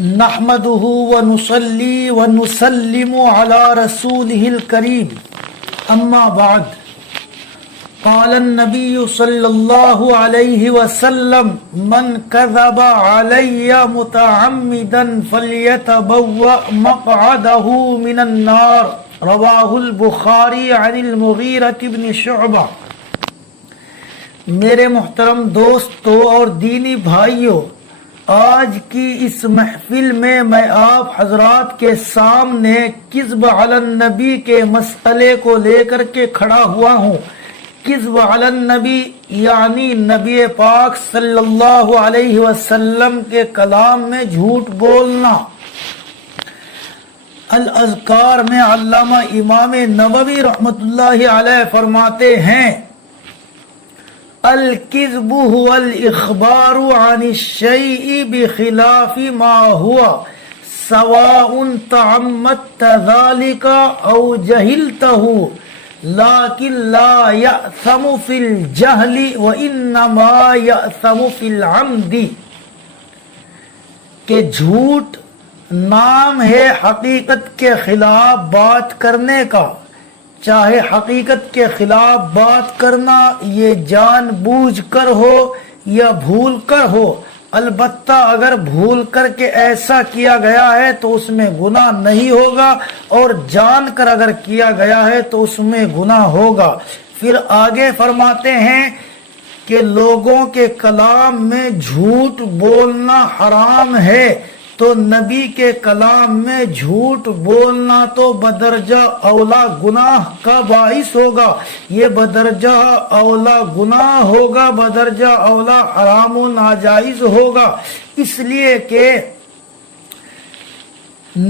نحمده ونصلي ونسلم على رسوله الكريم اما بعد قال النبي صلى الله عليه وسلم من كذب علي متعمدا فليتبوأ مقعده من النار رواه البخاری عن المغیرۃ بن شعبہ۔ میرے محترم دوستو اور دینی بھائیو، آج کی اس محفل میں آپ حضرات کے سامنے کذب علی النبی کے مسئلے کو لے کر کے کھڑا ہوا ہوں۔ کذب علی النبی یعنی نبی پاک صلی اللہ علیہ وسلم کے کلام میں جھوٹ بولنا۔ الاذکار میں علامہ امام نووی رحمۃ اللہ علیہ فرماتے ہیں الکذب هو الاخبار عن الشیء بخلاف ما هو سواء تعمدت ذلك او جهلته لكن لا يأثم في الجهل وانما يأثم في العمد، کہ جھوٹ نام ہے حقیقت کے خلاف بات کرنے کا، چاہے حقیقت کے خلاف بات کرنا یہ جان بوجھ کر ہو یا بھول کر ہو۔ البتہ اگر بھول کر کے ایسا کیا گیا ہے تو اس میں گناہ نہیں ہوگا، اور جان کر اگر کیا گیا ہے تو اس میں گناہ ہوگا۔ پھر آگے فرماتے ہیں کہ لوگوں کے کلام میں جھوٹ بولنا حرام ہے، تو نبی کے کلام میں جھوٹ بولنا تو بدرجہ اولا گناہ کا باعث ہوگا، یہ بدرجہ اولا گناہ ہوگا، بدرجہ اولا حرام و ناجائز ہوگا، اس لیے کہ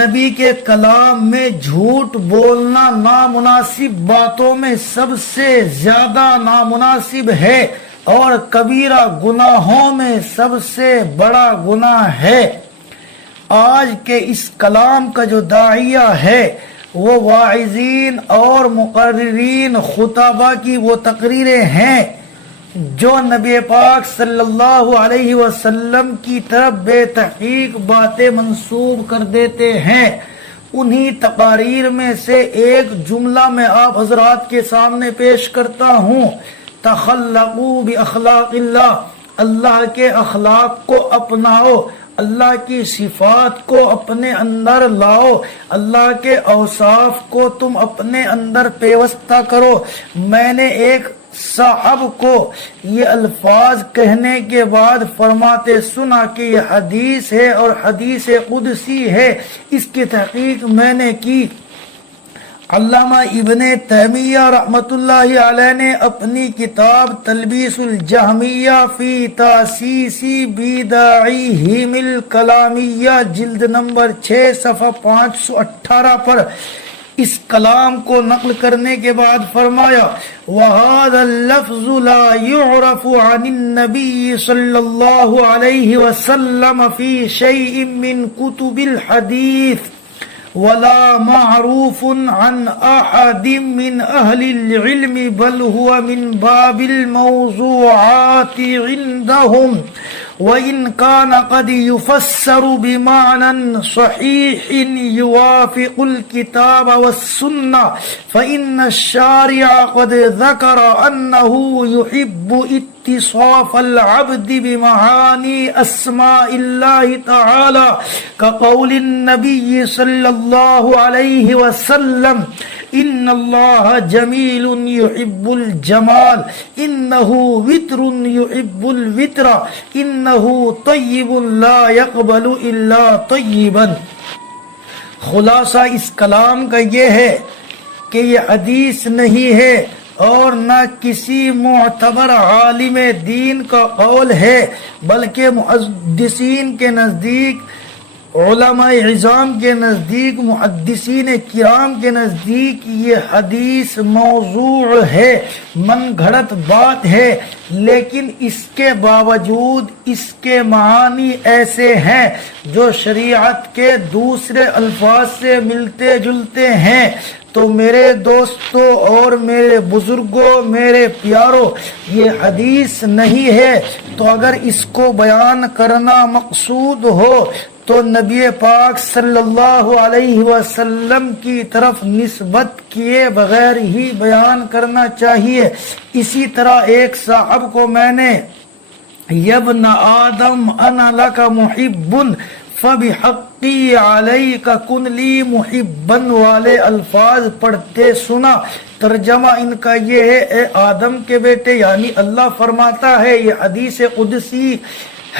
نبی کے کلام میں جھوٹ بولنا نامناسب باتوں میں سب سے زیادہ نامناسب ہے، اور کبیرہ گناہوں میں سب سے بڑا گناہ ہے۔ آج کے اس کلام کا جو داعیہ ہے وہ واعظین اور مقررین خطبہ کی وہ تقریریں ہیں جو نبی پاک صلی اللہ علیہ وسلم کی طرف بے تحقیق باتیں منسوب کر دیتے ہیں۔ انہی تقاریر میں سے ایک جملہ میں آپ حضرات کے سامنے پیش کرتا ہوں، تخلقوا باخلاق اللہ، اللہ کے اخلاق کو اپناؤ، اللہ کی صفات کو اپنے اندر لاؤ، اللہ کے اوصاف کو تم اپنے اندر پیوستہ کرو۔ میں نے ایک صاحب کو یہ الفاظ کہنے کے بعد فرماتے سنا کہ یہ حدیث ہے اور حدیث قدسی ہے، اس کی تحقیق میں نے کی۔ علامہ ابن تیمیہ رحمۃ اللہ علیہ نے اپنی کتاب تلبیس الجہمیہ فی تاسیس بدعیہم الکلامیہ جلد نمبر 6 صفحہ 518 پر اس کلام کو نقل کرنے کے بعد فرمایا وَهَذَا اللَّفْظُ لَا يُعْرَفُ عَنِ النَّبِيِّ صلی اللہ علیہ وسلم فی شیء من کتب الحدیث ولا معروف عن احد من اهل العلم بل هو من باب الموضوعات عندهم وان كان قد يفسر بمعنى صحيح يوافق الكتاب والسنة فإن الشارع قد ذكر أنه يحب اتصاف العبد بمعاني أسماء الله تعالى كقول النبي صلى الله عليه وسلم إن الله جميل يحب الجمال إنه وتر يحب الوتر إنه طيب لا يقبل إلا طيبا۔ خلاصہ اس کلام کا یہ ہے کہ یہ حدیث نہیں ہے اور نہ کسی معتبر عالم دین کا قول ہے، بلکہ محدثین کے نزدیک، علماء عظام کے نزدیک، محدثین کرام کے نزدیک یہ حدیث موضوع ہے، من گھڑت بات ہے، لیکن اس کے باوجود اس کے معانی ایسے ہیں جو شریعت کے دوسرے الفاظ سے ملتے جلتے ہیں۔ تو میرے دوستوں اور میرے بزرگوں، میرے پیاروں، یہ حدیث نہیں ہے، تو اگر اس کو بیان کرنا مقصود ہو تو نبی پاک صلی اللہ علیہ وسلم کی طرف نسبت کیے بغیر ہی بیان کرنا چاہیے۔ اسی طرح ایک صاحب کو میں نے یبن آدم انا لک محب فبحقی علیک کن لی محبا والے الفاظ پڑھتے سنا۔ ترجمہ ان کا یہ ہے، اے آدم کے بیٹے، یعنی اللہ فرماتا ہے، یہ حدیث قدسی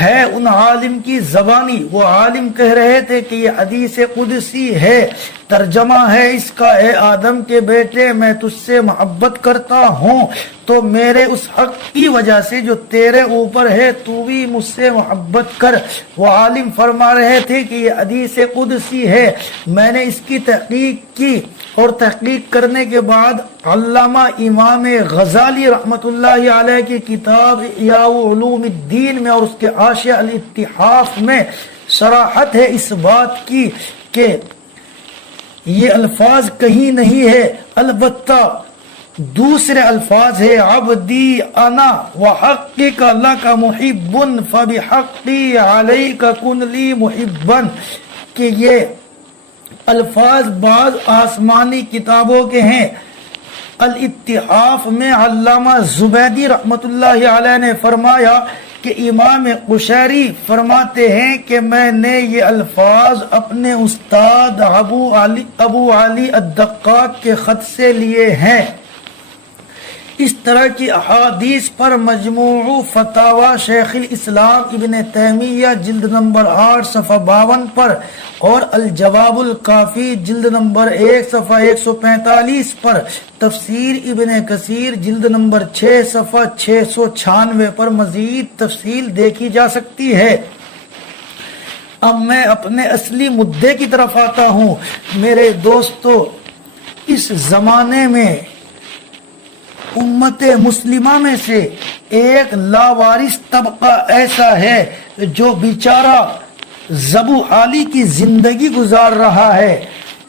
ہے ان عالم کی زبانی، وہ عالم کہہ رہے تھے کہ یہ حدیث قدسی ہے، ترجمہ ہے اس کا، اے آدم کے بیٹے میں تجھ سے محبت کرتا ہوں، تو میرے اس حق کی وجہ سے جو تیرے اوپر ہے تو بھی مجھ سے محبت کر۔ وہ عالم فرما رہے تھے کہ یہ حدیث قدسی ہے۔ میں نے اس کی تحقیق کی اور تحقیق کرنے کے بعد علامہ امام غزالی رحمت اللہ علیہ کی کتاب احیاء علوم الدین میں اور اس کے حاشیہ الاتحاف میں صراحت ہے اس بات کی کہ یہ الفاظ کہیں نہیں ہے، البتہ دوسرے الفاظ ہے، عبدی انا وحقک لک محب فبحقی علیک کن لی محبا، کہ یہ الفاظ بعض آسمانی کتابوں کے ہیں۔ الاتحاف میں علامہ زبیدی رحمت اللہ علیہ نے فرمایا کہ امام قشیری فرماتے ہیں کہ میں نے یہ الفاظ اپنے استاد ابو علی الدقاق کے خط سے لیے ہیں۔ اس طرح کی احادیث پر مجموع فتاوی شیخ الاسلام ابن تیمیہ جلد نمبر 8 صفحہ 52 پر اور الجواب الکافی جلد نمبر 1 صفحہ 145 پر، تفسیر ابن کثیر جلد نمبر 6 صفحہ 696 پر مزید تفصیل دیکھی جا سکتی ہے۔ اب میں اپنے اصلی مدعے کی طرف آتا ہوں۔ میرے دوستو، اس زمانے میں امت مسلمہ میں سے ایک لاوارث طبقہ ایسا ہے جو بیچارہ زبو حالی کی زندگی گزار رہا ہے،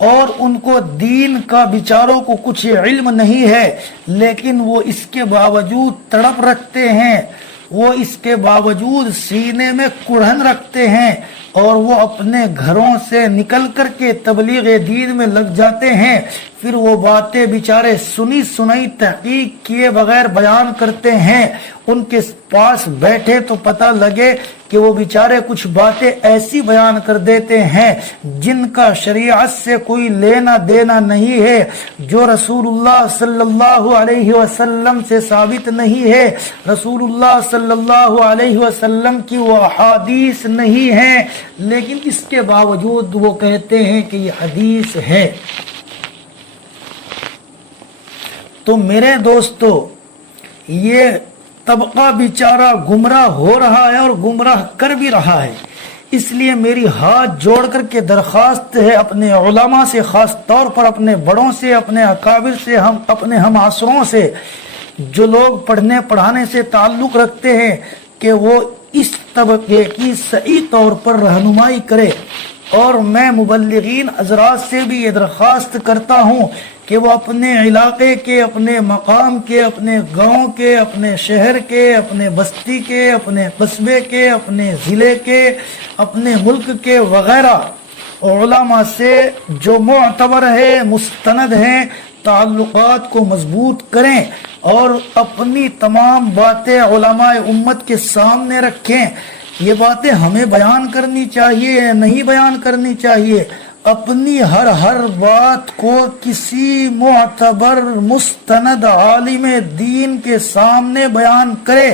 اور ان کو دین کا بیچاروں کو کچھ علم نہیں ہے، لیکن وہ اس کے باوجود تڑپ رکھتے ہیں، وہ اس کے باوجود سینے میں کڑھن رکھتے ہیں، اور وہ اپنے گھروں سے نکل کر کے تبلیغ دین میں لگ جاتے ہیں۔ پھر وہ باتیں بیچارے سنی سنائی تحقیق کیے بغیر بیان کرتے ہیں۔ ان کے پاس بیٹھے تو پتہ لگے کہ وہ بیچارے کچھ باتیں ایسی بیان کر دیتے ہیں جن کا شریعت سے کوئی لینا دینا نہیں ہے، جو رسول اللہ صلی اللہ علیہ وسلم سے ثابت نہیں ہے، رسول اللہ صلی اللہ علیہ وسلم کی وہ احادیث نہیں ہیں، لیکن اس کے باوجود وہ کہتے ہیں کہ یہ حدیث ہے۔ تو میرے دوستو، یہ طبقہ بیچارہ گمراہ ہو رہا ہے اور گمراہ کر بھی رہا ہے۔ اس لیے میری ہاتھ جوڑ کر کے درخواست ہے اپنے علماء سے، خاص طور پر اپنے بڑوں سے، اپنے اکابر سے، اپنے ہم عصروں سے، جو لوگ پڑھنے پڑھانے سے تعلق رکھتے ہیں، کہ وہ اس طبقے کی صحیح طور پر رہنمائی کرے۔ اور میں مبلغین حضرات سے بھی یہ درخواست کرتا ہوں کہ وہ اپنے علاقے کے، اپنے مقام کے، اپنے گاؤں کے، اپنے شہر کے، اپنے بستی کے، اپنے قصبے کے، اپنے ضلع کے، اپنے ملک کے وغیرہ علماء سے جو معتبر ہے، مستند ہیں، تعلقات کو مضبوط کریں اور اپنی تمام باتیں علماء امت کے سامنے رکھیں۔ یہ باتیں ہمیں بیان کرنی چاہیے یا نہیں بیان کرنی چاہیے؟ اپنی ہر بات کو کسی معتبر مستند عالم دین کے سامنے بیان کرے،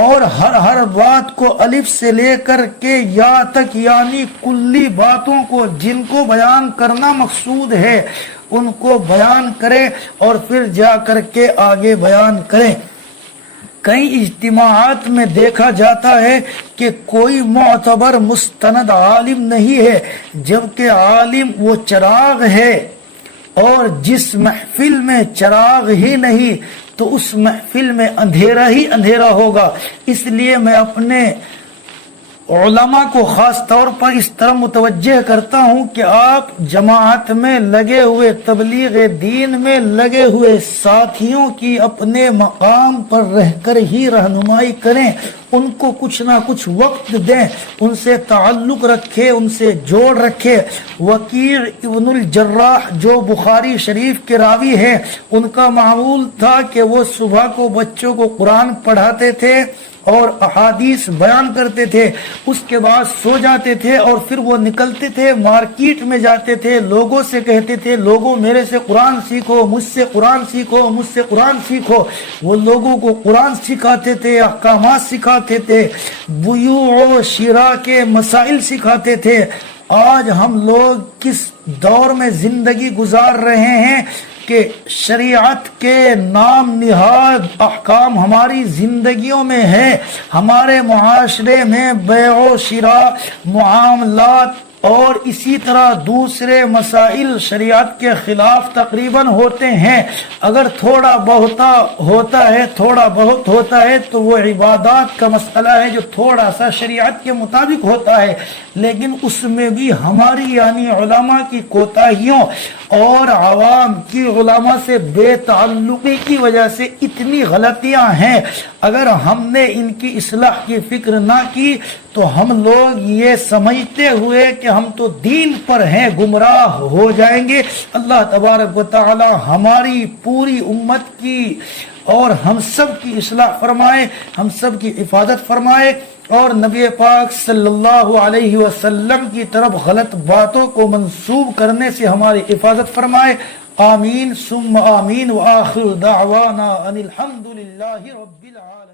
اور ہر بات کو الف سے لے کر کے یا تک، یعنی کلی باتوں کو جن کو بیان کرنا مقصود ہے ان کو بیان کرے اور پھر جا کر کے آگے بیان کریں۔ کئی اجتماعات میں دیکھا جاتا ہے کہ کوئی معتبر مستند عالم نہیں ہے، جبکہ عالم وہ چراغ ہے، اور جس محفل میں چراغ ہی نہیں تو اس محفل میں اندھیرا ہی اندھیرا ہوگا۔ اس لیے میں اپنے علماء کو خاص طور پر اس طرح متوجہ کرتا ہوں کہ آپ جماعت میں لگے ہوئے، تبلیغ دین میں لگے ہوئے ساتھیوں کی اپنے مقام پر رہ کر ہی رہنمائی کریں، ان کو کچھ نہ کچھ وقت دیں، ان سے تعلق رکھے، ان سے جوڑ رکھے۔ وکیع ابن الجراح جو بخاری شریف کے راوی ہیں، ان کا معمول تھا کہ وہ صبح کو بچوں کو قرآن پڑھاتے تھے اور احادیث بیان کرتے تھے، اس کے بعد سو جاتے تھے اور پھر وہ نکلتے تھے، مارکیٹ میں جاتے تھے، لوگوں سے کہتے تھے لوگوں میرے سے قرآن سیکھو، مجھ سے قرآن سیکھو، مجھ سے قرآن سیکھو۔ وہ لوگوں کو قرآن سکھاتے تھے، احکامات سکھاتے تھے، بیوع و شراء کے مسائل سکھاتے تھے۔ آج ہم لوگ کس دور میں زندگی گزار رہے ہیں کہ شریعت کے نام نہاد احکام ہماری زندگیوں میں ہے، ہمارے معاشرے میں بیع و شراء، معاملات اور اسی طرح دوسرے مسائل شریعت کے خلاف تقریباً ہوتے ہیں۔ اگر تھوڑا بہت ہوتا ہے تو وہ عبادات کا مسئلہ ہے جو تھوڑا سا شریعت کے مطابق ہوتا ہے، لیکن اس میں بھی ہماری یعنی علماء کی کوتاہیوں اور عوام کی علماء سے بے تعلقی کی وجہ سے اتنی غلطیاں ہیں۔ اگر ہم نے ان کی اصلاح کی فکر نہ کی تو ہم لوگ یہ سمجھتے ہوئے کہ ہم تو دین پر ہیں گمراہ ہو جائیں گے۔ اللہ تبارک و تعالی ہماری پوری امت کی اور ہم سب کی اصلاح فرمائے، ہم سب کی حفاظت فرمائے، اور نبی پاک صلی اللہ علیہ وسلم کی طرف غلط باتوں کو منسوب کرنے سے ہماری حفاظت فرمائے۔ آمین ثم آمین، وآخر دعوانا ان الحمد للہ رب العالمین۔